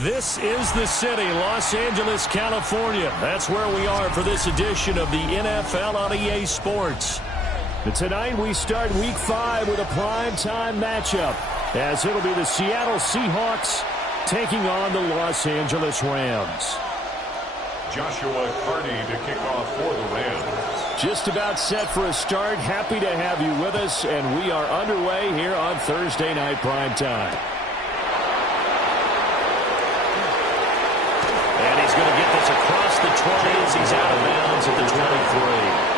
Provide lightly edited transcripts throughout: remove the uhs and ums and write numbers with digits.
This is the city, Los Angeles, California. That's where we are for this edition of the NFL on EA Sports. And tonight we start Week 5 with a primetime matchup, as it'll be the Seattle Seahawks taking on the Los Angeles Rams. Joshua Carney to kick off for the Rams. Just about set for a start. Happy to have you with us, and we are underway here on Thursday Night Primetime. Going to get this across the 20 as he's out of bounds at the 23.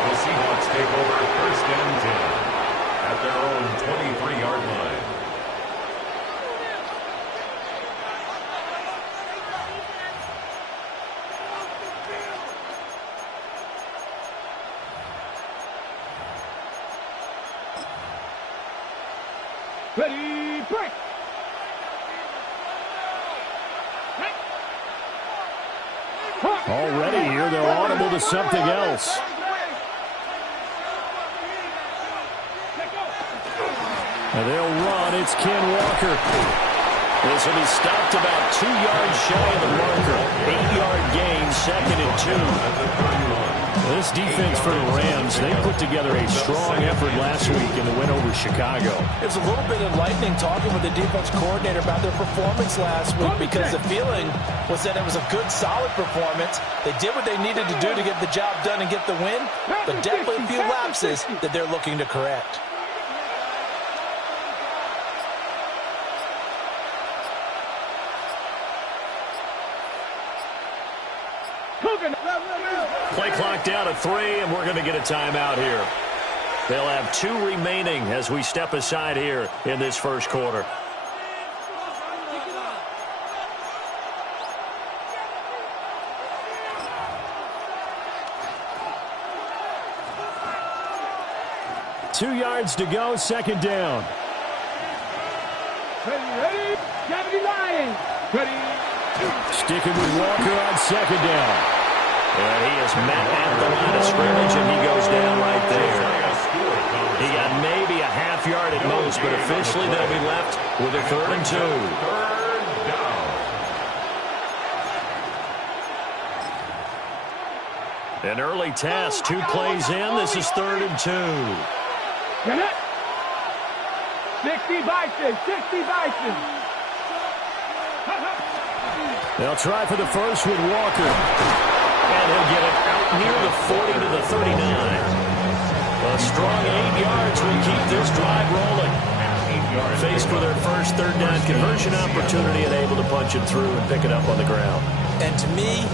The Seahawks take over first and 10 at their own 23-yard line. Ready, break! Already here, they're audible to something else. And they'll run. It's Ken Walker. This will be stopped about 2 yards shy of the marker. 8-yard gain, second and 2. This defense for the Rams, they put together a strong effort last week in the win over Chicago. It was a little bit enlightening talking with the defense coordinator about their performance last week, because the feeling was that it was a good, solid performance. They did what they needed to do to get the job done and get the win, but definitely a few lapses that they're looking to correct. Play clock down at 3, and we're going to get a timeout here. They'll have 2 remaining as we step aside here in this first quarter. Two yards to go, second down. Ready, Gabby Lions. Ready. Sticking with Walker on second down. And he is met at the line of scrimmage, and he goes down right there. He got maybe a half yard at most, but officially they'll be left with a 3rd and 2. An early task, 2 plays in. This is 3rd and 2. Get it? 60 Bison, 60 Bison. They'll try for the first with Walker. And he'll get it out near the 40 to the 39. A strong 8 yards will keep this drive rolling. Faced with their first 3rd down conversion opportunity and able to punch it through and pick it up on the ground. And to me,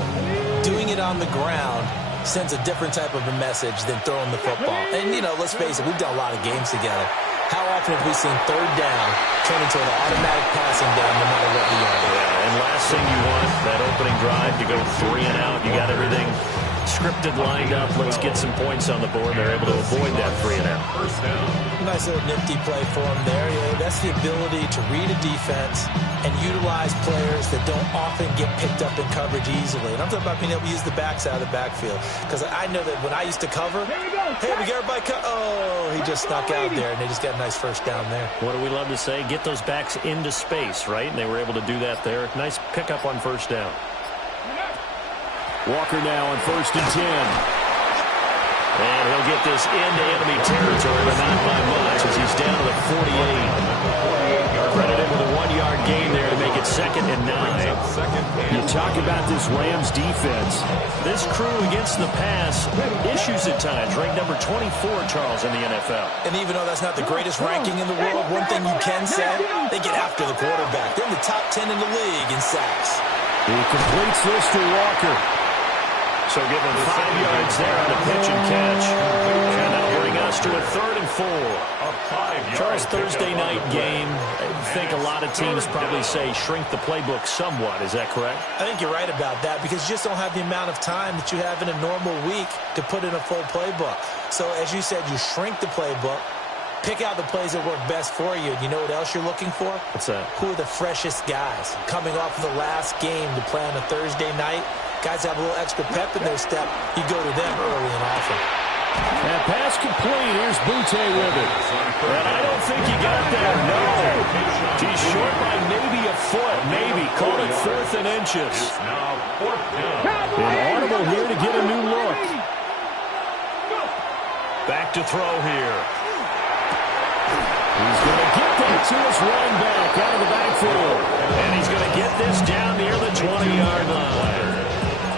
doing it on the ground sends a different type of a message than throwing the football. And, you know, let's face it, we've done a lot of games together. How often have we seen 3rd down turn into an automatic passing down no matter what we are? Yeah, and last thing you want, that opening drive to go 3 and out. You got everything scripted, lined up. Let's get some points on the board. They're able to avoid that 3 and out. First down. Nice little nifty play for him there. Yeah, that's the ability to read a defense and utilize players that don't often get picked up in coverage easily. And I'm talking about being able to use the backs out of the backfield. Because I know that when I used to cover, hey, we got everybody oh, he just snuck out there, and they just got a nice first down there. What do we love to say? Get those backs into space, right? And they were able to do that there. Nice pickup on first down. Walker now on 1st and 10. And he'll get this into enemy territory, but not by much as he's down to the 48. Credited with a 1-yard gain there to make it 2nd and 9. You talk about this Rams defense. This crew against the pass, issues at times. Ranked number 24, Charles, in the NFL. And even though that's not the greatest ranking in the world, one thing you can say, they get after the quarterback. They're in the top 10 in the league in sacks. He completes this to Walker. So give him 5 yards there on a pitch and catch. And that'll bring us to a 3rd and 4. Charles, Thursday night game. I think a lot of teams probably say shrink the playbook somewhat. Is that correct? I think you're right about that because you just don't have the amount of time that you have in a normal week to put in a full playbook. So as you said, you shrink the playbook, pick out the plays that work best for you. And you know what else you're looking for? What's that? Who are the freshest guys coming off of the last game to play on a Thursday night? Guys have a little extra pep in their step. You go to them early and often. And pass complete. Here's Butte with it. And I don't think he got there. No. He's short by maybe a foot. Maybe. Call it 4th and inches. Now 4th down. An audible here to get a new look. Back to throw here. He's going to get that to his running back out of the backfield. And he's going to get this down near the 20-yard line.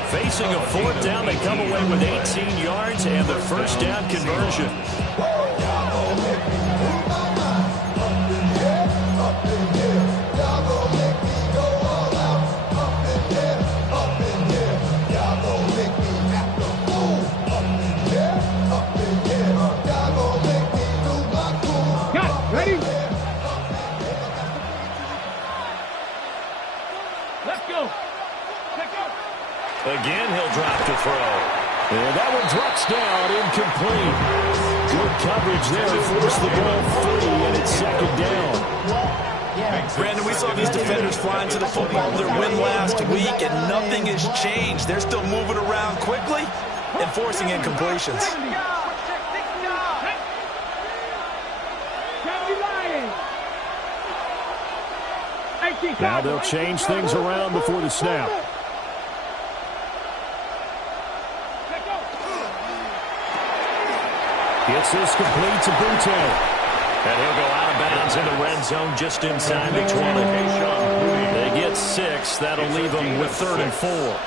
Facing a 4th down, they come away with 18 yards and the first down conversion. Ready? Let's go. Again, he'll drop to throw. And that one drops down, incomplete. Good coverage there, forced the ball free, and it's 2nd down. Brandon, we saw these defenders flying to the football in their win last week, and nothing has changed. They're still moving around quickly and forcing incompletions. Now they'll change things around before the snap. Gets this complete to Butte. And he'll go out of bounds in the red zone just inside the 20. They get 6. That'll leave them with 3rd and 4.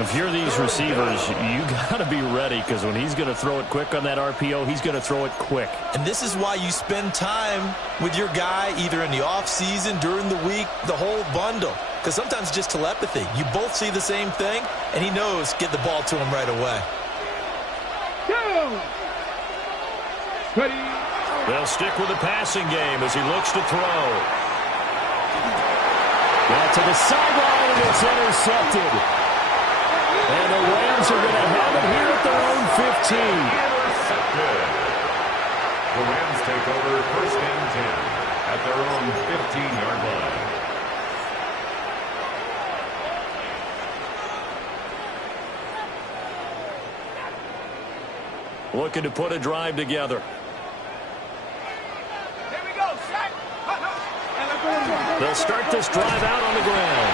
If you're these receivers, you got to be ready because when he's going to throw it quick on that RPO, he's going to throw it quick. And this is why you spend time with your guy either in the offseason, during the week, the whole bundle. Because sometimes it's just telepathy. You both see the same thing, and he knows get the ball to him right away. Ready? They'll stick with the passing game as he looks to throw. Now to the sideline, and it's intercepted. And the Rams are going to have it here at their own 15. Intercepted. The Rams take over 1st and 10 at their own 15-yard line. Looking to put a drive together. Here we go, set. They'll start this drive out on the ground.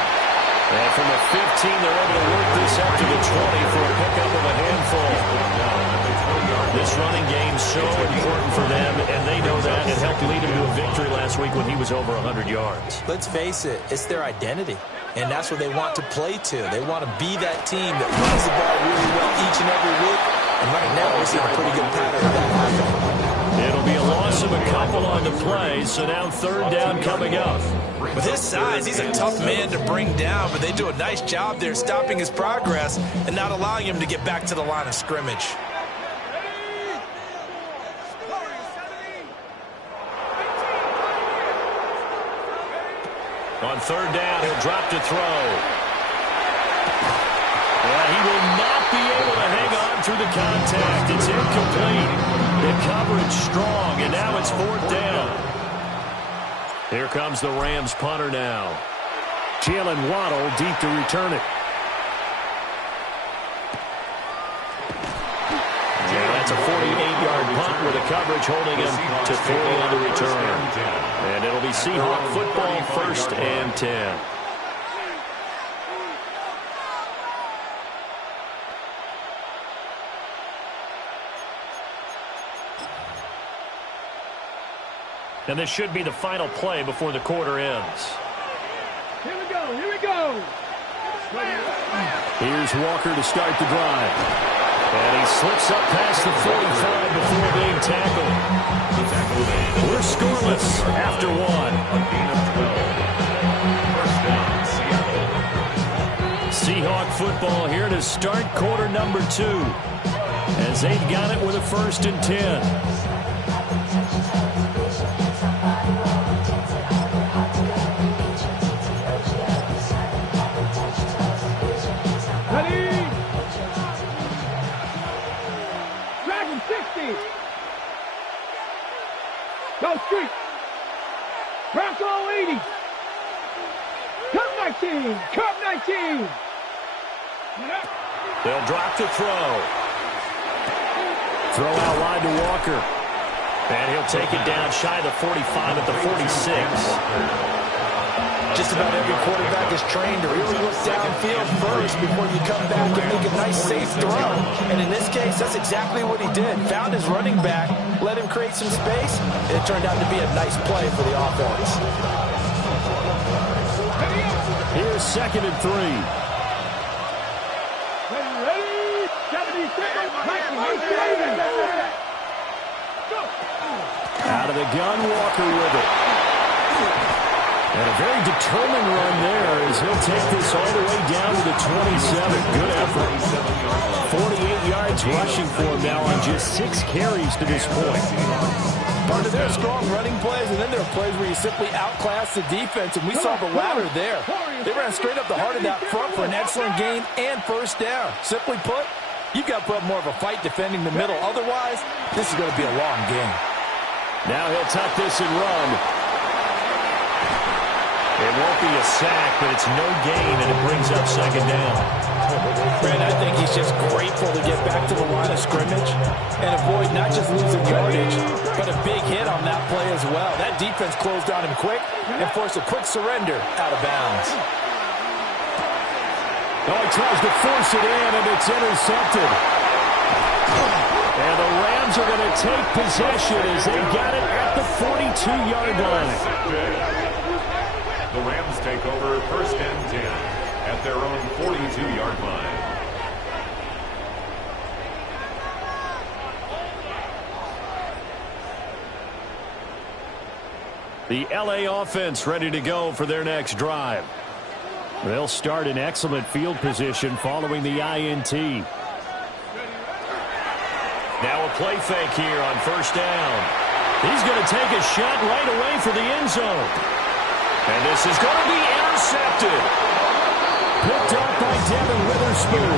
And from the 15, they're able to work this up to the 20 for a pickup of a handful. This running game so important for them, and they know that. It helped lead them to a victory last week when he was over 100 yards. Let's face it, it's their identity, and that's what they want to play to. They want to be that team that runs the ball really well each and every week, and right now we're seeing a pretty good pattern of that happening. It'll be a loss of a couple on the play, so now third down coming up. With his size, he's a tough man to bring down, but they do a nice job there stopping his progress and not allowing him to get back to the line of scrimmage. On third down, he'll drop to throw. And he will not be able to hang on through the contact. It's incomplete. The coverage strong, and now it's fourth down. Here comes the Rams punter now. Jalen Waddle deep to return it. And that's a 48-yard punt with a coverage holding him to 40 on the return. And it'll be Seahawk football, first and 10. And this should be the final play before the quarter ends. Here we go, here we go. Here's Walker to start the drive. And he slips up past the 45 before being tackled. We're scoreless after one. Seahawk football here to start quarter number 2. As they've got it with a first and 10. Go street. Bronco 80. Cup 19. Cup 19. They'll drop to throw. Throw out wide to Walker. And he'll take it down shy of the 45 at the 46. Just about every quarterback is trained to really look downfield first before you come back and make a nice, safe throw. And in this case, that's exactly what he did. Found his running back, let him create some space, and it turned out to be a nice play for the offense. Here's second and 3. Ready? 70 seconds. Out of the gun, Walker with it. And a very determined run there as he'll take this all the way down to the 27. Good effort. 48 yards rushing for him now on just 6 carries to this point. Part of their strong running plays, and then there are plays where you simply outclass the defense, and we saw the latter there. They ran straight up the heart of that front for an excellent gain and first down. Simply put, you've got to put up more of a fight defending the middle. Otherwise, this is going to be a long game. Now he'll tuck this and run. It won't be a sack, but it's no gain, and it brings up second down. Brad, I think he's just grateful to get back to the line of scrimmage and avoid not just losing yardage, but a big hit on that play as well. That defense closed on him quick and forced a quick surrender out of bounds. Oh, he tries to force it in, and it's intercepted. And the Rams are going to take possession as they got it at the 42-yard line. The Rams take over first and 10 at their own 42-yard line. The LA offense ready to go for their next drive. They'll start in excellent field position following the INT. Now a play fake here on first down. He's going to take a shot right away for the end zone. And this is going to be intercepted. Picked up by Devin Witherspoon.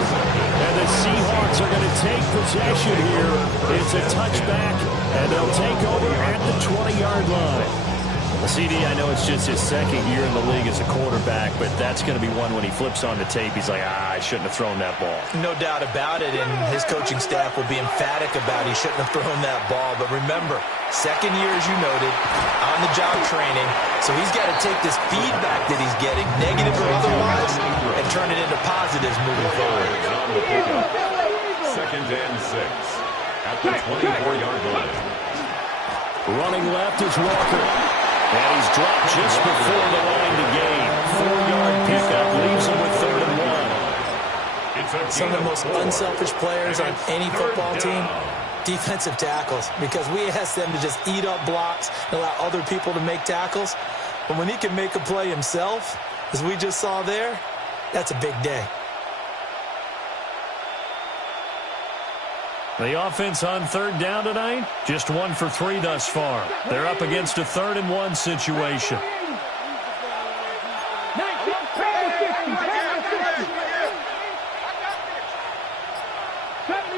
And the Seahawks are going to take possession here. It's a touchback, and they'll take over at the 20-yard line. Well, CD, I know it's just his second year in the league as a quarterback, but that's going to be one when he flips on the tape, he's like, I shouldn't have thrown that ball. No doubt about it, and his coaching staff will be emphatic about he shouldn't have thrown that ball. But remember, second year, as you noted, on-the-job training, so he's got to take this feedback that he's getting, negative or otherwise, and turn it into positives moving forward. Second and 6 at the 24-yard line. Running left is Walker. And he's dropped just before the line to gain. 4-yard pickup leaves him with 3rd and 1. Some of the most unselfish players on any football team, defensive tackles, because we ask them to just eat up blocks and allow other people to make tackles. But when he can make a play himself, as we just saw there, that's a big day. The offense on 3rd down tonight, just 1 for 3 thus far. They're up against a 3rd and 1 situation. 70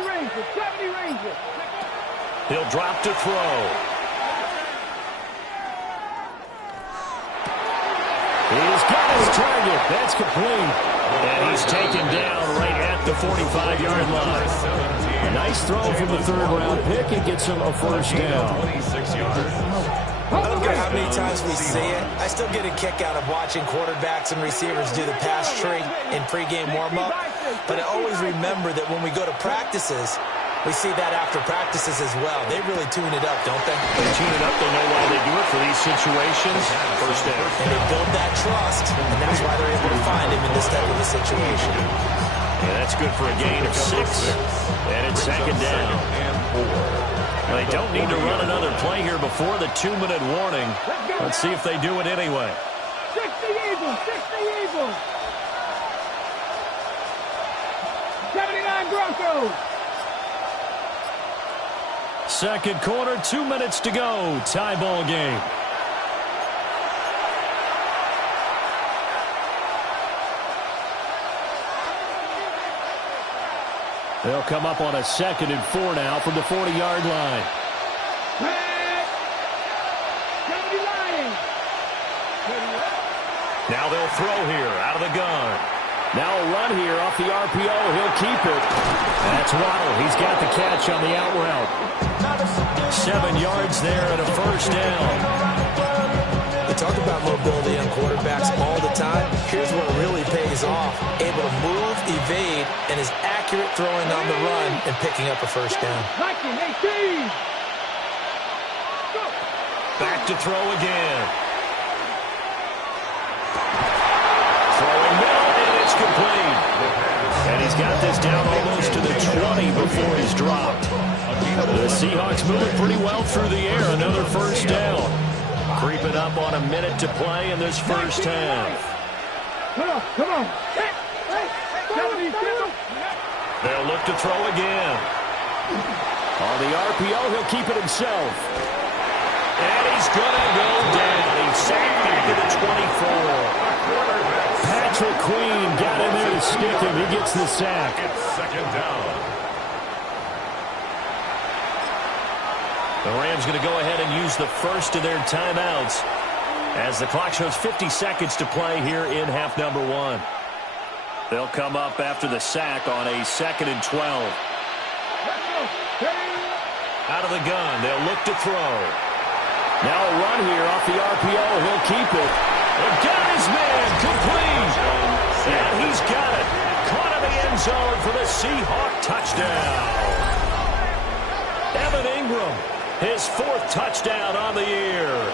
Rangers. He'll drop to throw. He's got his target. That's complete. And he's taken down right at the 45-yard line. A nice throw from the 3rd-round pick. It gets him a 1st down. 26 yards. I don't care how many times we see it. I still get a kick out of watching quarterbacks and receivers do the pass tree in pregame warm-up. But I always remember that when we go to practices, we see that after practices as well. They really tune it up, don't they? They tune it up. They know why they do it for these situations. 1st down. And they build that trust, and that's why they're able to find him in this type of a situation. Yeah, that's good for a gain of 6. And it's 2nd down. Well, they don't need to run another play here before the 2-minute warning. Let's see if they do it anyway. 60 Eagles, 60 Eagles. 79 Broncos. 2nd quarter, 2 minutes to go. Tie ball game. They'll come up on a 2nd and 4 now from the 40-yard line. Now they'll throw here out of the gun. Now a run here off the RPO. He'll keep it. That's Waddle. He's got the catch on the out route. 7 yards there and a 1st down. We talk about mobility on quarterbacks all the time. Here's what really pays off. Able to move, evade, and is accurate throwing on the run and picking up a 1st down. 18. Back to throw again. Throwing middle, and it's complete. And he's got this down almost to the 20 before he's dropped. The Seahawks moving pretty well through the air. Another 1st down. Creeping up on a minute to play in this 1st half. Come on. They'll look to throw again. On the RPO, he'll keep it himself. And he's going to go down. He's sacked back to the 24. Patrick Queen got in there to stick him. He gets the sack. It's 2nd down. The Rams going to go ahead and use the first of their timeouts as the clock shows 50 seconds to play here in half number 1. They'll come up after the sack on a 2nd and 12. Out of the gun. They'll look to throw. Now a run here off the RPO. He'll keep it. And got his man complete. And he's got it. Caught in the end zone for the Seahawk touchdown. Evan Ingram, his 4th touchdown on the year.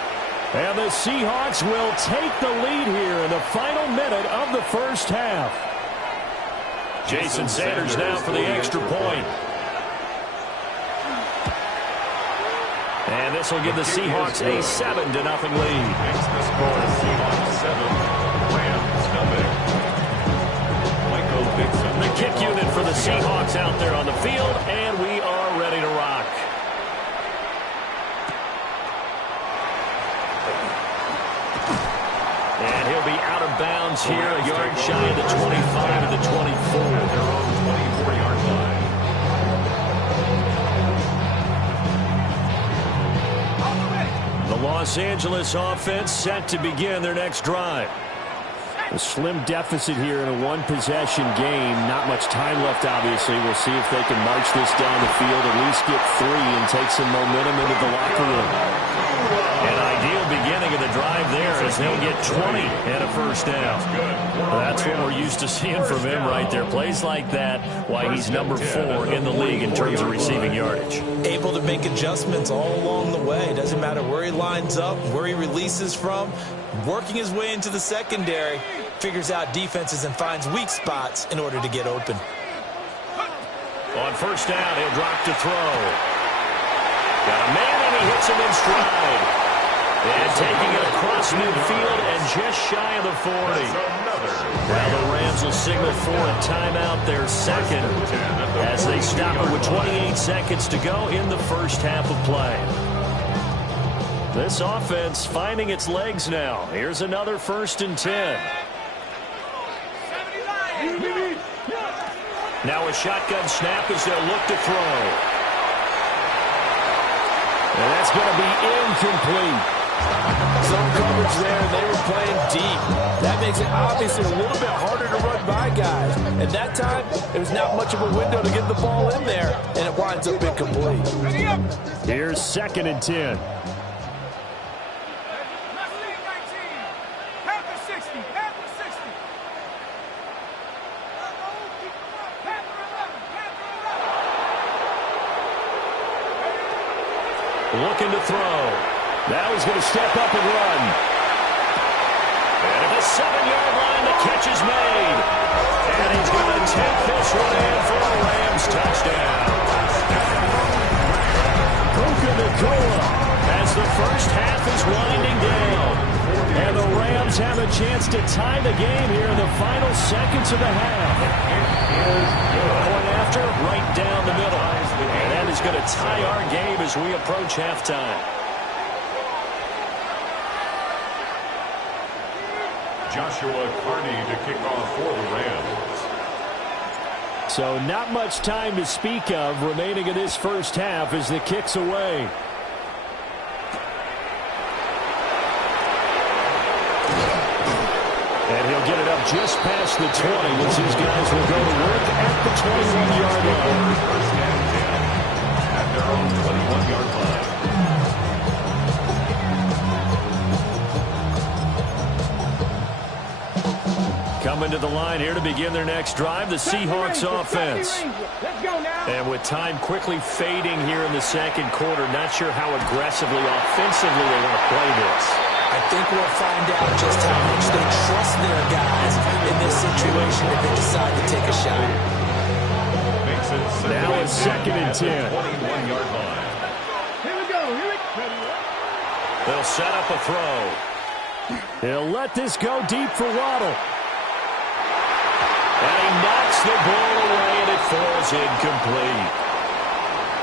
And the Seahawks will take the lead here in the final minute of the 1st half. Jason Sanders now for the extra point. And this will give the Seahawks a 7-0 lead. Makes the score Seahawks 7, Rams nothing. Michael Dixon. The kick unit for the Seahawks out there on the field, and we are ready to rock. And he'll be out of bounds here, a yard shy of the 25 to the 24. Their own 24-yard line. The Los Angeles offense set to begin their next drive. A slim deficit here in a one-possession game. Not much time left, obviously. We'll see if they can march this down the field, at least get 3 and take some momentum into the locker room. An ideal beginning of the drive there as they'll get 20 and a first down. That's what we're used to seeing from him right there. Plays like that, why he's number 4 in the league in terms of receiving yardage. Able to make adjustments all along the way. Doesn't matter where he lines up, where he releases from. Working his way into the secondary, figures out defenses and finds weak spots in order to get open. On first down, he'll drop to throw. Got a man, and he hits him in stride. And taking it across midfield and just shy of the 40. Well, the Rams will signal for a timeout, their second, as they stop it with 28 seconds to go in the first half of play. This offense finding its legs now. Here's another 1st and 10. Now a shotgun snap as they'll look to throw. And that's going to be incomplete. Zone coverage there, they were playing deep. That makes it obviously a little bit harder to run by guys. At that time, there's not much of a window to get the ball in there, and it winds up incomplete. Here's 2nd and 10. Looking to throw. Now he's going to step up and run. And at the 7-yard line, the catch is made. And he's going to take this one in for a Rams touchdown. Puka Nacua as the first half is winding down. And the Rams have a chance to tie the game here in the final seconds of the half. Point after, right down the middle. And that is going to tie our game as we approach halftime. Joshua Carney to kick off for the Rams. So not much time to speak of remaining in this first half as the kick's away. And he'll get it up just past the 20 as his guys will go to work at the 21-yard line. First and 10 at their own 21-yard line. Coming to the line here to begin their next drive, the Seahawks offense. And with time quickly fading here in the second quarter, not sure how aggressively, offensively they want to play this. I think we'll find out just how much they trust their guys in this situation if they decide to take a shot. Now it's 2nd and 10. 21-yard line. Here we go. They'll set up a throw. He'll let this go deep for Waddle. And he knocks the ball away, and it falls incomplete.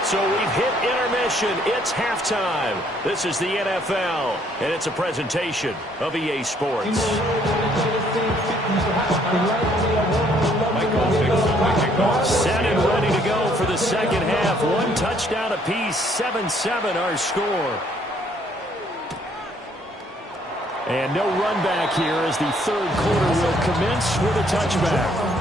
So we've hit intermission. It's halftime. This is the NFL, and it's a presentation of EA Sports. Set and ready to go for the second half. One touchdown apiece, 7-7 our score. And no run back here as the third quarter will commence with a touchback.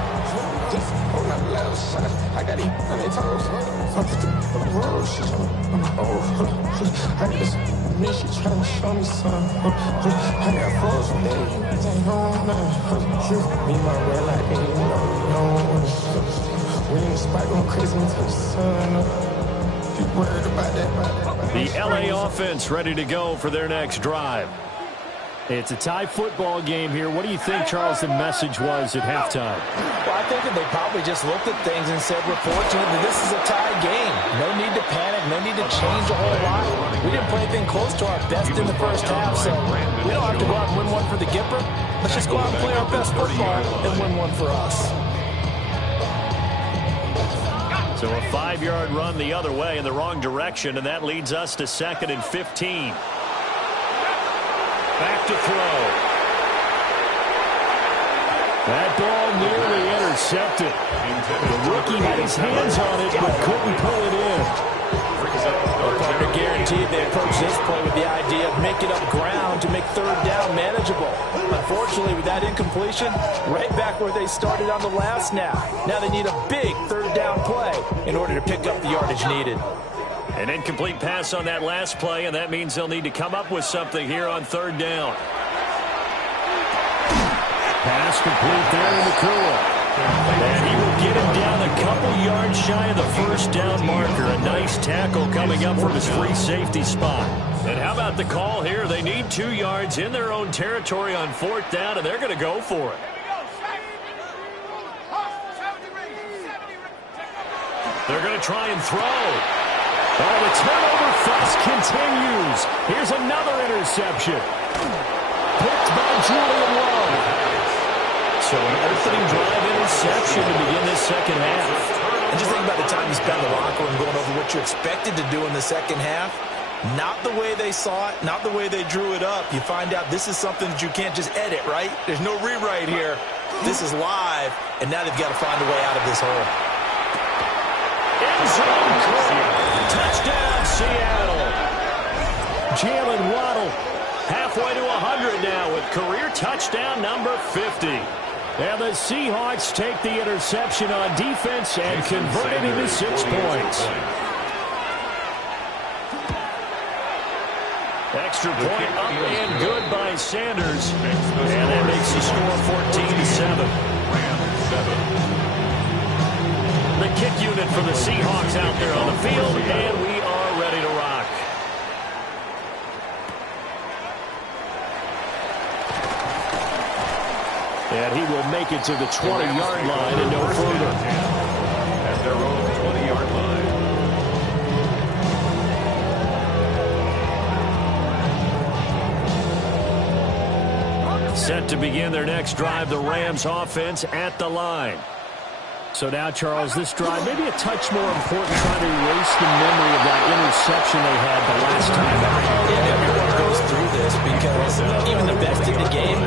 The LA offense ready to go for their next drive. It's a tie football game here. What do you think, Charles, the message was at halftime? Well, I think that they probably just looked at things and said, we're fortunate that this is a tie game. No need to panic. No need to change a whole lot. We didn't play anything close to our best in the first half, so we don't have to go out and win one for the Gipper. Let's just go out and play our best football and win one for us. So a 5-yard run the other way in the wrong direction, and that leads us to 2nd and 15. Back to throw. That ball nearly intercepted. The rookie had his hands on it but couldn't pull it in. brings up third down. Guaranteed they approach this play with the idea of making up ground to make third down manageable. Unfortunately, with that incompletion, right back where they started on the last snap. Now they need a big third down play in order to pick up the yardage needed. An incomplete pass on that last play, and that means they'll need to come up with something here on third down. Pass complete there in the cool. And he will get him down a couple yards shy of the first down marker. A nice tackle coming up from his free safety spot. And how about the call here? They need 2 yards in their own territory on fourth down, and they're going to go for it. They're going to try and throw. Oh, the turnover fuss continues. Here's another interception. Picked by Julian Love. So an opening drive interception to begin this second half. And just think about the time you spent in the locker room going over what you expected to do in the second half. Not the way they saw it, not the way they drew it up. You find out this is something that you can't just edit, right? There's no rewrite here. This is live, and now they've got to find a way out of this hole. End zone caught. Touchdown, Seattle. Jalen Waddle halfway to 100 now with career touchdown number 50. And the Seahawks take the interception on defense and convert it into 6 points. Extra point up and good by Sanders. And that makes the score 14-7. The kick unit for the Seahawks out there on the field, and we are ready to rock. And he will make it to the 20-yard line and no further. At their own 20-yard line. Set to begin their next drive, the Rams offense at the line. So now, Charles, this drive maybe a touch more important, trying to erase the memory of that interception they had the last time out. Yeah, everyone goes through this because even the best in the game,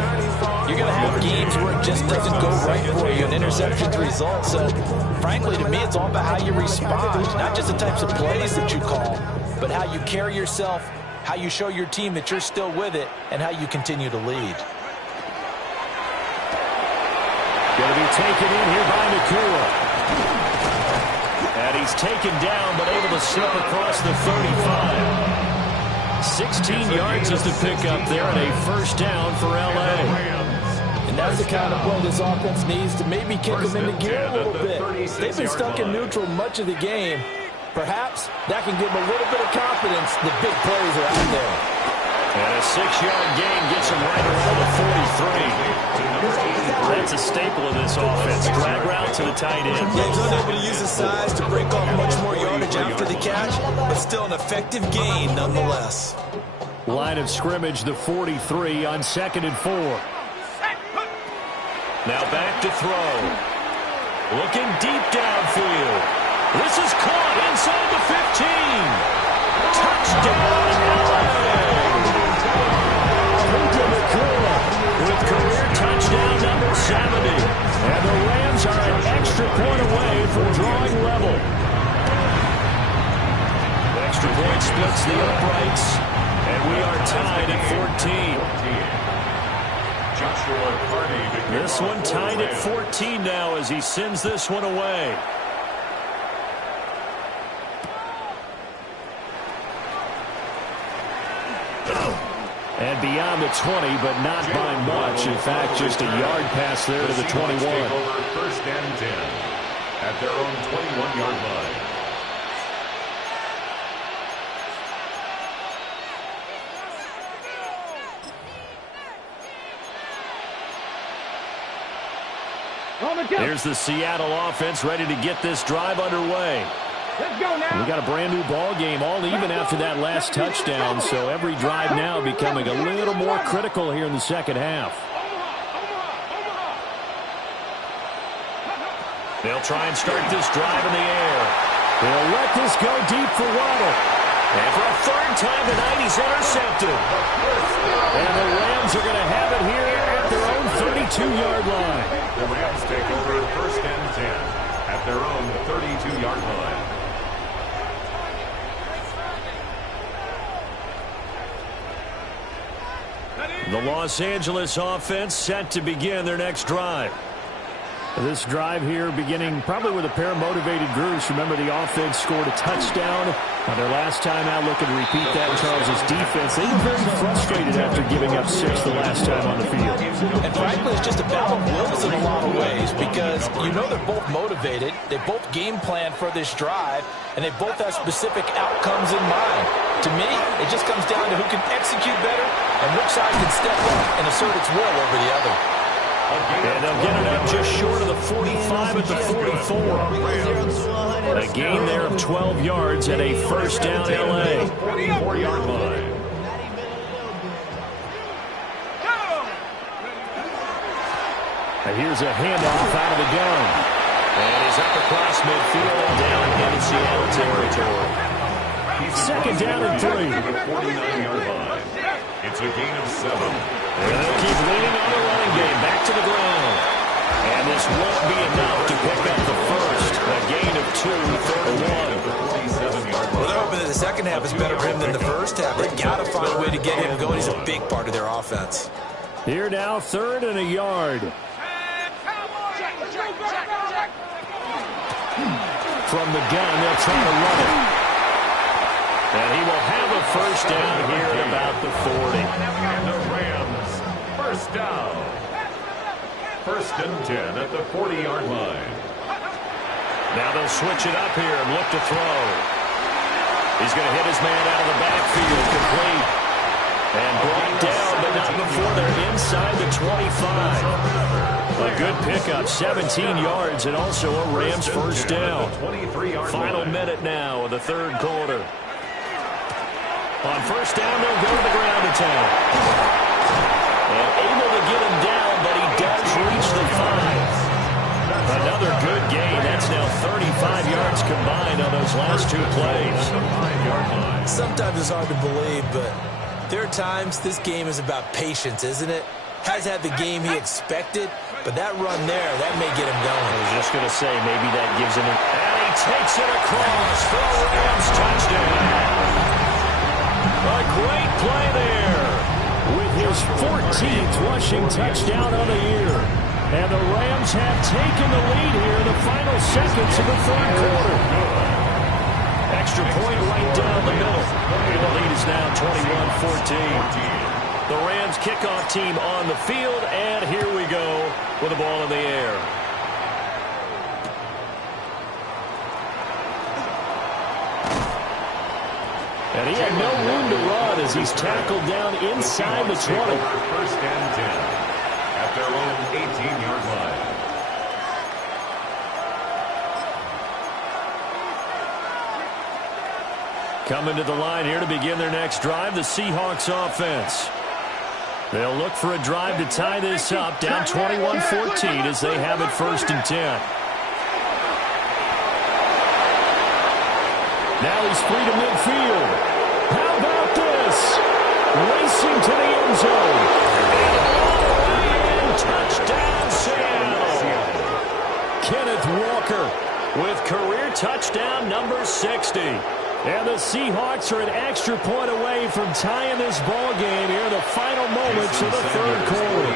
you're going to have games where it just doesn't go right for you. An interception's the result. So, frankly, to me, it's all about how you respond, not just the types of plays that you call, but how you carry yourself, how you show your team that you're still with it, and how you continue to lead. Going to be taken in here by Nakua. And he's taken down, but able to slip across the 35. 16 yards is the pickup there, and a first down for L.A. And that's the kind of play this offense needs to maybe kick them into gear a little bit. They've been stuck in neutral much of the game. Perhaps that can give them a little bit of confidence. The big plays are out there. And a 6-yard gain gets him right around the 43. That's a staple of this offense. Drag route to the tight end. Yeah, he's unable to use his size to break off much more yardage after the catch, but still an effective gain nonetheless. Line of scrimmage, the 43 on 2nd and 4. Now back to throw. Looking deep downfield. This is caught inside the 15. Touchdown, LA! With career touchdown number 70. And the Rams are an extra point away from drawing level. The extra point splits the uprights. And we are tied at 14. This one tied at 14 now as he sends this one away. And beyond the 20, but not by much. In fact, just a yard pass there to the 21. First and 10 at their own 21-yard line. Here's the Seattle offense ready to get this drive underway. Let's go now. We got a brand new ball game, all even after that last touchdown. So every drive now becoming a little more critical here in the second half. They'll try and start this drive in the air. They'll let this go deep for Waddle. And for a third time tonight, he's intercepted. And the Rams are going to have it here at their own 32-yard line. The Rams take over first and 10 at their own 32-yard line. The Los Angeles offense set to begin their next drive. This drive here beginning probably with a pair of motivated groups. Remember, the offense scored a touchdown on their last time out. Looking to repeat that in Charles' defense. They were very frustrated after giving up 6 the last time on the field. And frankly, it's just a battle of wills in a lot of ways because you know they're both motivated. They both game plan for this drive, and they both have specific outcomes in mind. To me, it just comes down to who can execute better and which side can step up and assert its will over the other. And they'll get it up just short of the 45 at the 44. A gain there of 12 yards and a first down L.A. 44-yard line. And here's a handoff out of the gun. And he's up across midfield and down into Seattle territory. Second down and 3. 49-yard line. It's a gain of 7. And they'll keep leaning on the running game. Back to the ground. And this won't be enough to pick up the first. A gain of 2, third and 1. Well, they're hoping that the second half is better for him than the first half. They've got to find a way to get him going. He's a big part of their offense. Here now, 3rd and a yard. From the gun, they'll try to run it. And he will have a first down here at about the 40. And the Rams, first down. 1st and 10 at the 40-yard line. Now they'll switch it up here and look to throw. He's going to hit his man out of the backfield, complete. And brought down, but not before they're inside the 25. A good pickup, 17 yards, and also a Rams first down. Final minute now of the 3rd quarter. On first down, they'll go to the ground attack. And able to get him down, but he does reach the 5. Another good gain. That's now 35 yards combined on those last 2 plays. Sometimes it's hard to believe, but there are times this game is about patience, isn't it? Has had the game he expected, but that run there, that may get him going. I was just going to say, maybe that gives him... And he takes it across for a Rams touchdown. A great play there with his 14th rushing touchdown on the year. And the Rams have taken the lead here in the final seconds of the 3rd quarter. Extra point right down the middle. And the lead is now 21-14. The Rams kickoff team on the field, and here we go with the ball in the air. And he had no room to run as he's tackled down inside the 20. First and 10 at their own 18-yard line. Coming to the line here to begin their next drive, the Seahawks offense. They'll look for a drive to tie this up, down 21-14 as they have it 1st and 10. Now he's free to midfield. How about this? Racing to the end zone. And touchdown, Seattle. Kenneth Walker with career touchdown number 60. And the Seahawks are an extra point away from tying this ball game here in the final moments of the 3rd quarter.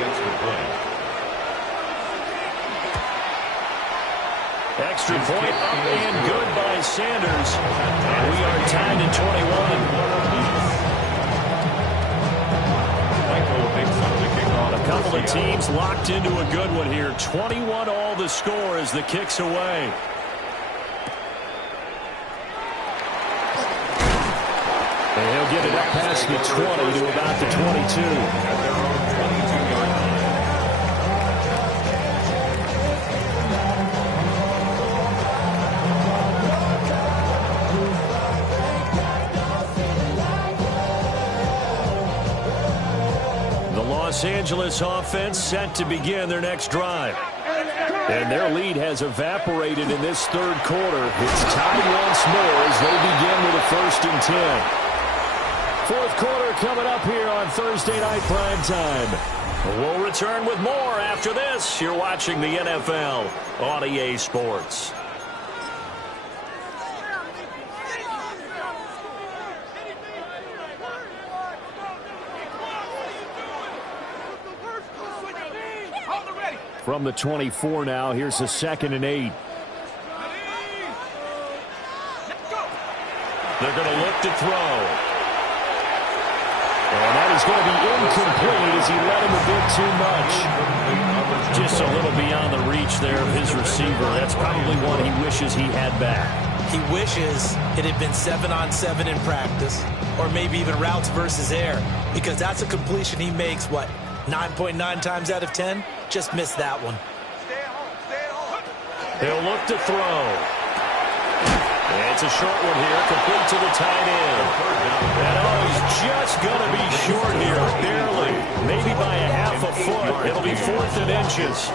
Extra point up and good by Sanders. And we are tied at 21. A couple of teams locked into a good one here. 21 all the score as the kick's away. And he'll get it up past the 20 to about the 22. The Los Angeles offense set to begin their next drive. And their lead has evaporated in this 3rd quarter. It's tied once more as they begin with a 1st and 10. 4th quarter coming up here on Thursday Night Prime Time. We'll return with more after this. You're watching the NFL on EA Sports. from the 24 now. Here's a 2nd and 8. They're going to look to throw. And that is going to be incomplete as he let him a bit too much. Just a little beyond the reach there of his receiver. That's probably one he wishes he had back. He wishes it had been 7-on-7 in practice, or maybe even routes versus air, because that's a completion he makes, 9.9 times out of 10? Just missed that one. They'll look to throw. And it's a short one here, complete to the tight end. And he's just going to be short here, barely. Maybe by a half a foot. It'll be 4th and inches.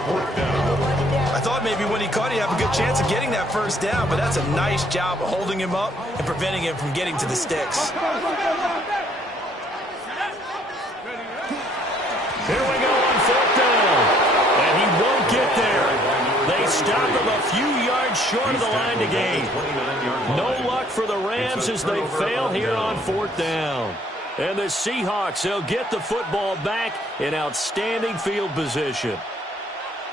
I thought maybe when he caught it, he'd have a good chance of getting that first down, but that's a nice job of holding him up and preventing him from getting to the sticks. Here we go on 4th down. And he won't get there. They stop him a few yards short of the line to gain. No luck for the Rams as they fail here on 4th down. And the Seahawks, they'll get the football back in outstanding field position.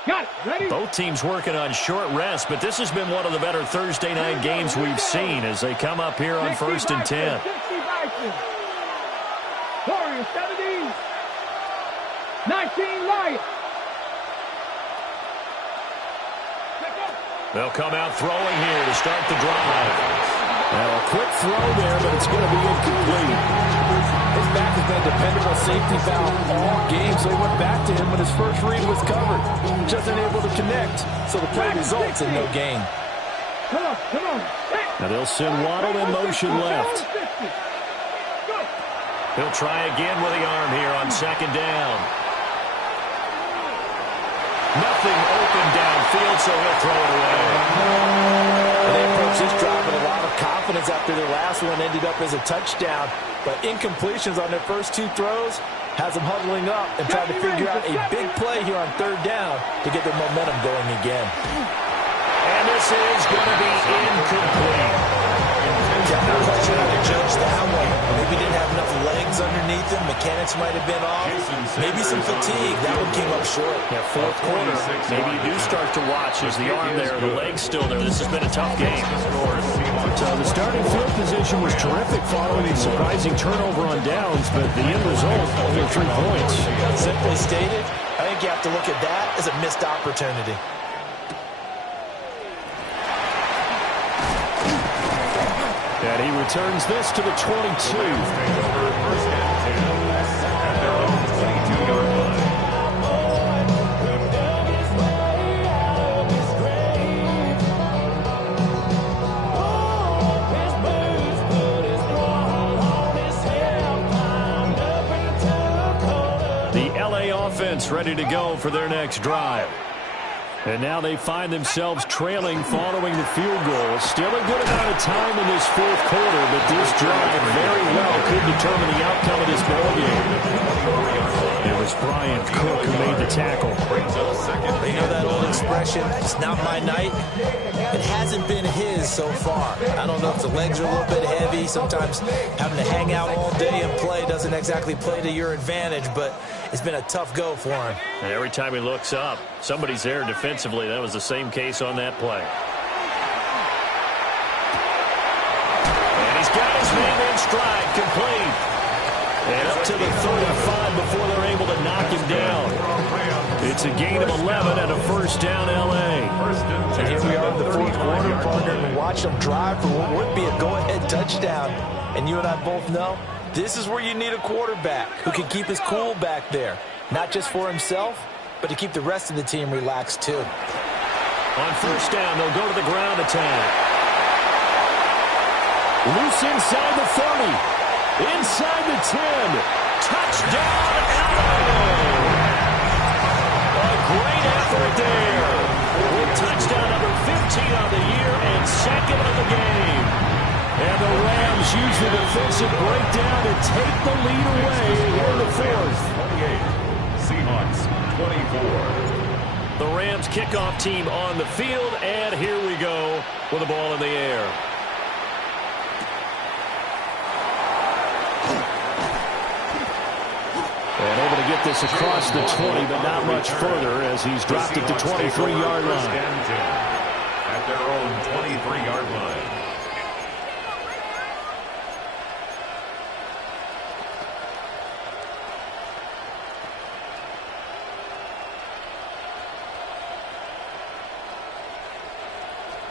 Got it. Ready? Both teams working on short rest, but this has been one of the better Thursday night games we've seen as they come up here on 1st and 10. 17. 19 Lions. They'll come out throwing here to start the drive. Now a quick throw there, but it's going to be incomplete. His back has been a dependable safety valve all game, so he went back to him when his first read was covered. Just unable to connect, so the play results in no gain. Come on. Now they'll send Waddle in motion left. He'll try again with the arm here on 2nd down. Nothing open downfield, so he'll throw it away. And they approach this drive with a lot of confidence after their last one ended up as a touchdown. But incompletions on their first 2 throws has them huddling up and trying to figure out a big play here on 3rd down to get their momentum going again. And this is going to be incomplete. Yeah, not quite sure how to judge that one. Maybe didn't have enough legs underneath him. Mechanics might have been off. Maybe some fatigue. That one came up short. Yeah, 4th quarter. Maybe you do start to watch as the arm there, the leg's still there. This has been a tough game. So the starting field position was terrific following a surprising turnover on downs, but the end result, only 3 points. Simply stated, I think you have to look at that as a missed opportunity. And he returns this to the 22. The LA offense ready to go for their next drive. And now they find themselves trailing following the field goal. Still a good amount of time in this 4th quarter, but this drive very well could determine the outcome of this ballgame. It was Bryant Cook who made the tackle. You know that old expression, it's not my night? It hasn't been his so far. I don't know if the legs are a little bit heavy. Sometimes having to hang out all day and play doesn't exactly play to your advantage, but it's been a tough go for him. And every time he looks up, somebody's there defensively. That was the same case on that play. And he's got his man in stride, complete. And up to the 35 before they're able to knock him down. It's a gain of 11 and a 1st down L.A. And here we are in the 4th quarter, partner, and watch them drive for what would be a go-ahead touchdown. And you and I both know this is where you need a quarterback who can keep his cool back there. Not just for himself, but to keep the rest of the team relaxed too. On 1st down, they'll go to the ground attack. Loose inside the 30. Inside the 10. Touchdown, LA! A great effort there. With touchdown number 15 on the year and 2nd of the game. And the Rams use the defensive breakdown to take the lead away in the 4th. 28, Seahawks 24. The Rams kickoff team on the field, and here we go with the ball in the air. And able to get this across the 20, but not much further as he's dropped it to 23-yard line. At their own 23-yard line.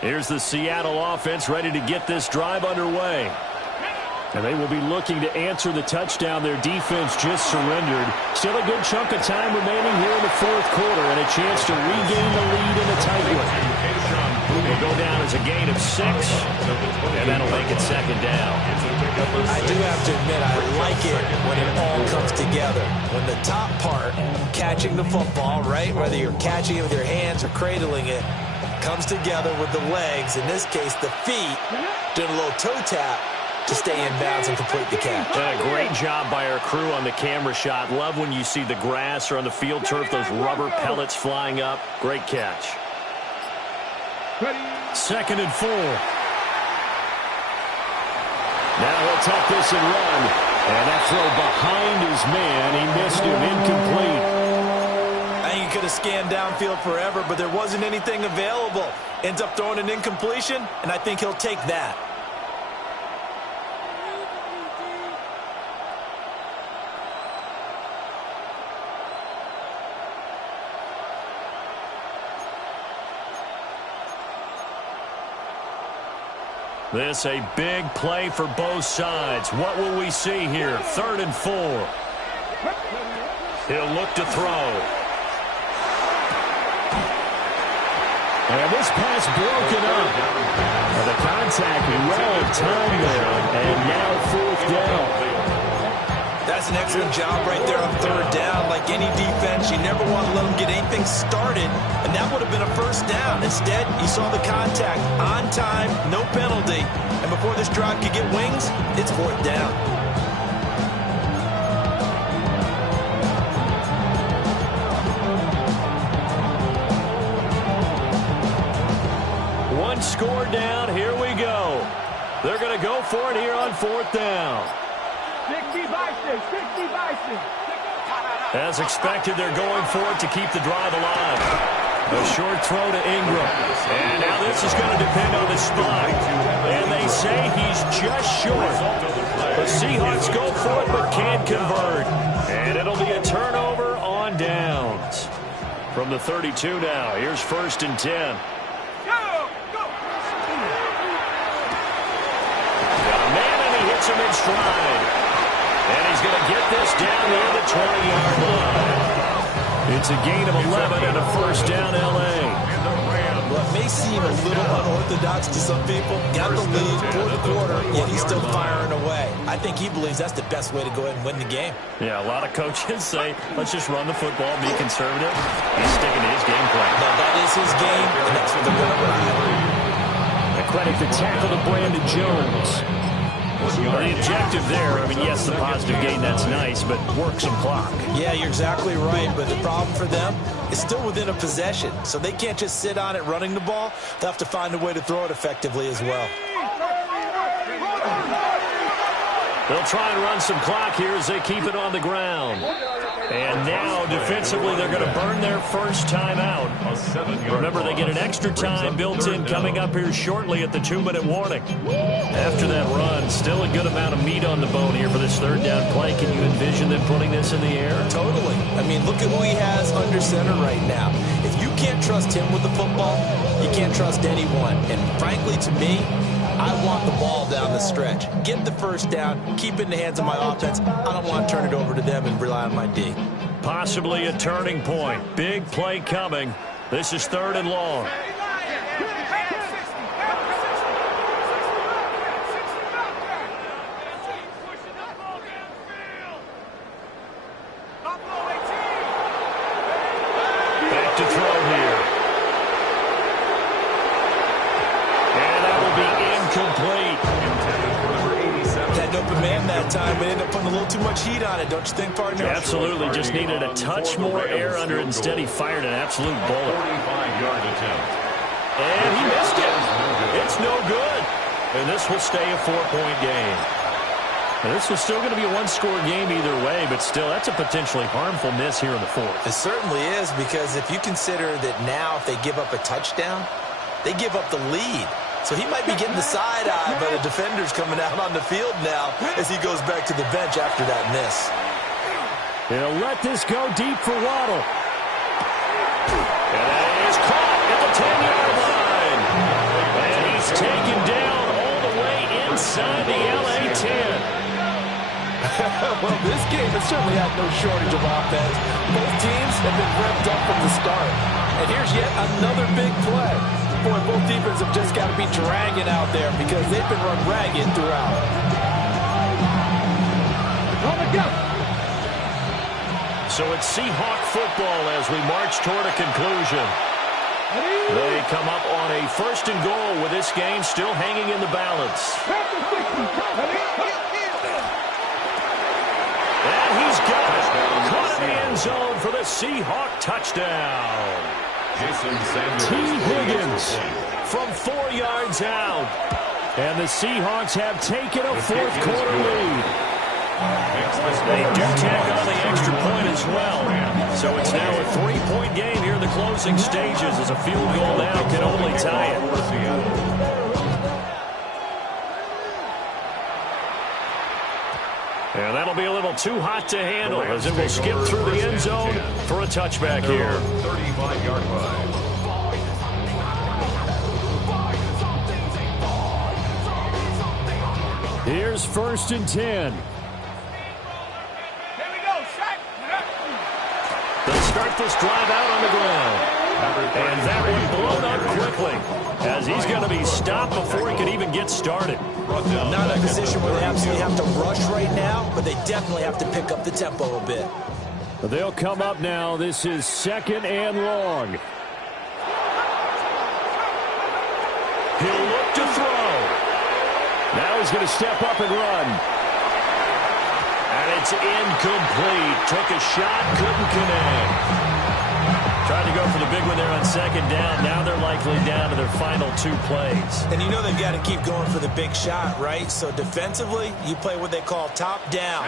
Here's the Seattle offense ready to get this drive underway. And they will be looking to answer the touchdown their defense just surrendered. Still a good chunk of time remaining here in the fourth quarter and a chance to regain the lead in a tight one. Will go down as a gain of 6, and that'll make it second down. I do have to admit, I like it when it all comes together. When the top part, catching the football, right, whether you're catching it with your hands or cradling it, comes together with the legs, in this case the feet, doing a little toe tap to stay in bounds and complete the catch. Great job by our crew on the camera shot. Love when you see the grass or on the field turf, those rubber pellets flying up. Great catch. Second and 4. Now he'll tuck this and run. And that throw behind his man. He missed him. Incomplete. I think he could have scanned downfield forever, but there wasn't anything available. Ends up throwing an incompletion, and I think he'll take that. This a big play for both sides. What will we see here? Third and 4. He'll look to throw. And this pass broken up. The contact well timed there. And now fourth down. That's an excellent job right there on third down. Like any defense, you never want to let them get anything started, and that would have been a first down. Instead, you saw the contact on time, no penalty, and before this drive could get wings, it's fourth down. One score down. Here we go. They're going to go for it here on fourth down. 60 Bison, 60 Bison. As expected, they're going for it to keep the drive alive. A short throw to Ingram. And now this is going to depend on the spot. And they say he's just short. The Seahawks go for it but can't convert. And it'll be a turnover on downs. From the 32 now, here's first and 10. Got a man and he hits him in stride. And he's going to get this down near the 20-yard line. It's a gain of 11 and a first down, L.A. Well, it may seem a little unorthodox to some people. Got the lead, fourth quarter, yet he's still firing away. I think he believes that's the best way to go ahead and win the game. Yeah, a lot of coaches say, let's just run the football, be conservative. He's sticking to his game plan. No, that is his game, and that's what they're going to run. The credit the tackle to Brandon Jones. The objective there, I mean, yes, the positive gain, that's nice, but work some clock. Yeah, you're exactly right, but the problem for them is still within a possession, so they can't just sit on it running the ball. They'll have to find a way to throw it effectively as well. They'll try and run some clock here as they keep it on the ground. And now, defensively, they're going to burn their first time out. Remember, they get an extra time built in coming up here shortly at the 2-minute warning. After that run, still a good amount of meat on the bone here for this third down play. Can you envision them putting this in the air? Totally. I mean, look at who he has under center right now. If you can't trust him with the football, you can't trust anyone. And frankly, to me, I want the ball down the stretch. Get the first down, keep it in the hands of my offense. I don't want to turn it over to them and rely on my D. Possibly a turning point. Big play coming. This is third and long. Back to throw here. And that will be incomplete. Had an open man that time, but ended up putting a little too much heat on it, don't you think, partner? Absolutely. Just needed a touch more air under it. Instead, he fired an absolute bullet. 45-yard attempt. And he missed it. It's no good. And this will stay a 4-point game. Now, this was still going to be a one-score game either way, but still, that's a potentially harmful miss here in the fourth. It certainly is, because if you consider that now if they give up a touchdown, they give up the lead. So he might be getting the side eye by the defenders coming out on the field now as he goes back to the bench after that miss. He'll let this go deep for Waddle. And that is caught at the 10-yard line. And he's taken down all the way inside the LA 10. Well, this game has certainly had no shortage of offense. Both teams have been revved up from the start. And here's yet another big play. Boy, both defenses have just got to be dragging out there because they've been run ragged throughout. So it's Seahawk football as we march toward a conclusion. They come up on a 1st and goal with this game still hanging in the balance. And he's got it. Caught in the end zone for the Seahawk touchdown. T. Higgins from 4 yards out. And the Seahawks have taken a fourth-quarter lead. They do tack on the extra point as well. So it's now a 3-point game here in the closing stages as a field goal now can only tie it. And that'll be a little too hot to handle as it will skip through the end zone for a touchback here. 35-yard line. Here's 1st and 10. They'll start this drive out on the ground. And that one blown up quickly as he's going to be stopped before he can even get started. Not a position where they absolutely have to rush right now, but they definitely have to pick up the tempo a bit. They'll come up now. This is 2nd and long. He'll look to throw. Now he's going to step up and run. And it's incomplete. Took a shot, couldn't connect. Tried to go for the big one there on 2nd down. Now they're likely down to their final 2 plays. And you know they've got to keep going for the big shot, right? So defensively, you play what they call top down.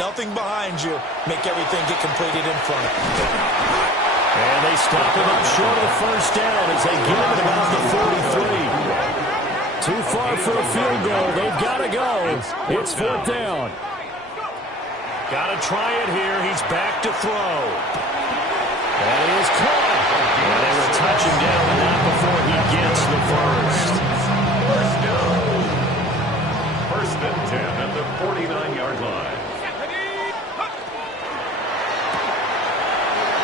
Nothing behind you. Make everything get completed in front of you. And they stop him up short of the 1st down as they get him at about the 43. Too far for a field goal. They've got to go. It's 4th down. Got to try it here. He's back to throw. And he is caught. And they will touch him down, but not before he gets the first. 1st and 10 at the 49-yard line.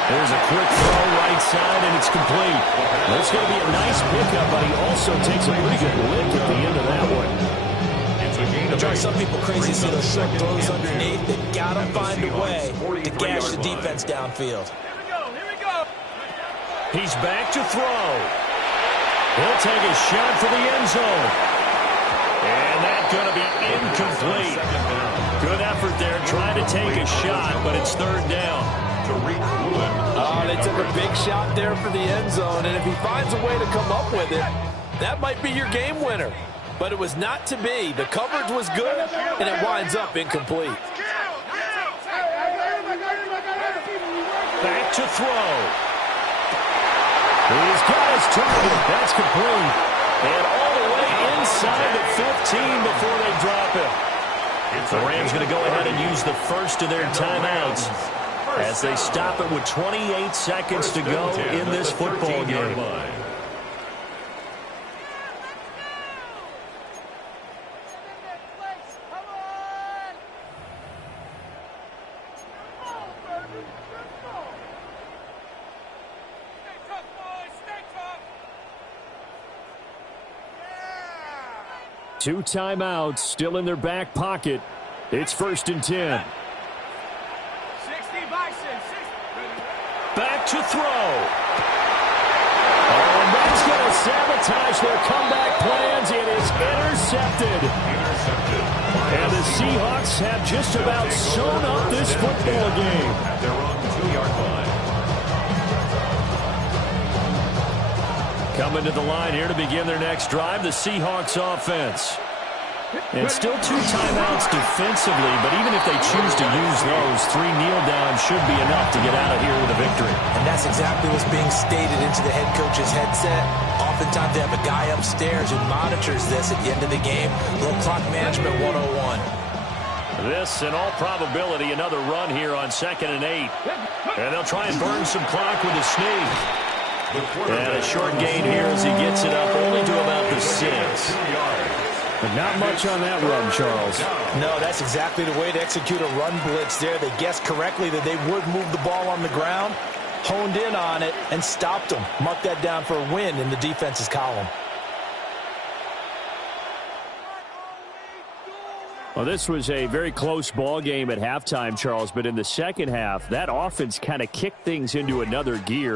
There's a quick throw right side, and it's complete. That's going to be a nice pickup, but he also takes a pretty good lick at the end of that one. It drives some people crazy to see those short throws underneath. They've got to find a way to gash the defense downfield. He's back to throw. He'll take a shot for the end zone. And that's going to be incomplete. Good effort there, trying to take a shot, but it's 3rd down. Oh, they took a big shot there for the end zone, and if he finds a way to come up with it, that might be your game winner. But it was not to be. The coverage was good, and it winds up incomplete. Back to throw. He's got his target. That's complete. And all the way inside the 15 before they drop him. The Rams going to go ahead and use the first of their timeouts as they stop it with 28 seconds to go in this football game. Two timeouts still in their back pocket. It's 1st and 10. 60 Bison. Back to throw. And that's going to sabotage their comeback plans. It is intercepted. And the Seahawks have just about sewn up this football game. At their own 2-yard line. Coming to the line here to begin their next drive, the Seahawks offense. And still 2 timeouts defensively, but even if they choose to use those, 3 kneel downs should be enough to get out of here with a victory. And that's exactly what's being stated into the head coach's headset. Oftentimes they have a guy upstairs who monitors this at the end of the game. A little clock management 101. This, in all probability, another run here on 2nd and 8. And they'll try and burn some clock with a sneak. And a short gain here as he gets it up only to about the 6. But not much on that run, Charles. No, that's exactly the way to execute a run blitz there. They guessed correctly that they would move the ball on the ground, honed in on it, and stopped them. Mark that down for a win in the defense's column. Well, this was a very close ball game at halftime, Charles, but in the second half, that offense kind of kicked things into another gear.